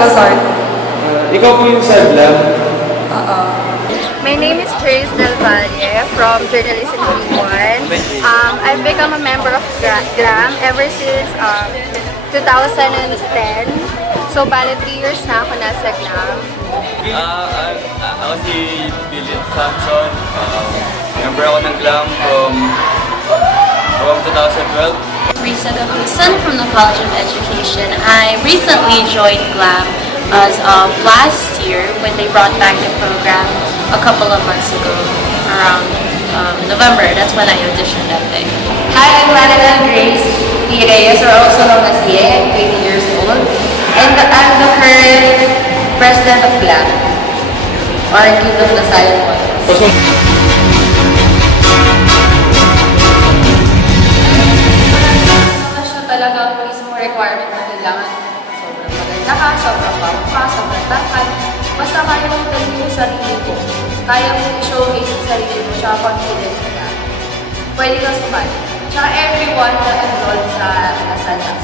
Salazar. Ikaw po yung sa Glam? My name is Grace Del Valle from Journalism 1. I've become a member of GLAM ever since 2010. So, bali 3 years na ako nasa GLAM. Ako si Billy Samson. Member ako ng GLAM from 2012. Risa Gahusan from the College of Education. I recently joined GLAM as of last year when they brought back the program a couple of months ago, around November. That's when I auditioned, I think. Hi, I'm Manila Grace P. Reyes, or also known as Ye. I'm 20 years old. And I'm the current president of GLAM, or Guild of LaSalle Models. Talaga ang mismo requirement na kailangan sobrang maganda ka, sobrang pamukha, sobrang tangkad. Basta kaya mong dalhin yung sarili mo. Kaya mong i-showcase yung sarili mo, tsaka confident ka. Pwede kang sumali. Tsaka everyone na enrolled sa LaSalle.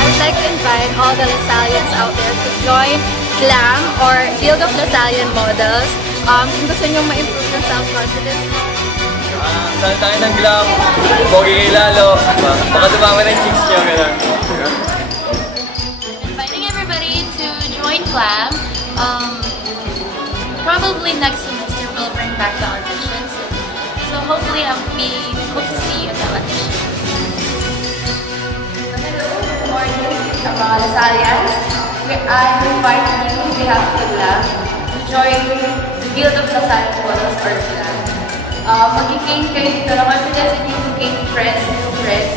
I'd like to invite all the LaSallians out there to join GLAM or Guild of LaSallian Models. Kung gusto nyo ma-improve yung self-confidence mo. Saan tayo ng GLAM? Pogi lalo. Baka dumami ng chicks nyo, gano'n. Inviting everybody to join GLAM. Probably next semester we'll bring back the auditions. So hopefully we hope to see you at the auditions. Good morning, mga LaSallians. I invite you on behalf of GLAM to join the Guild of LaSalle Models or GLAM. Mag-gain kayo dito ng confidence and you to gain friends, new friends.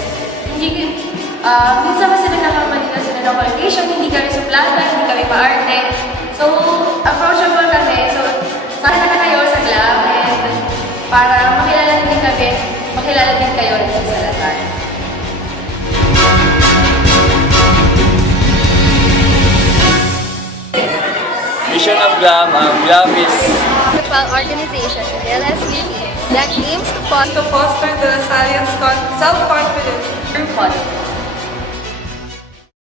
Minsan kasi nagkakamali na sila ng qualification, hindi kami suplada, hindi kami maarte. So, approachable kami. So, sana na kayo sa GLAM and para makilala din kami, makilala din kayo dito sa LaSalle. Mission of GLAM, GLAM is Organization, LSVP, that aims to foster To foster the LaSallians' self-confidence Group model.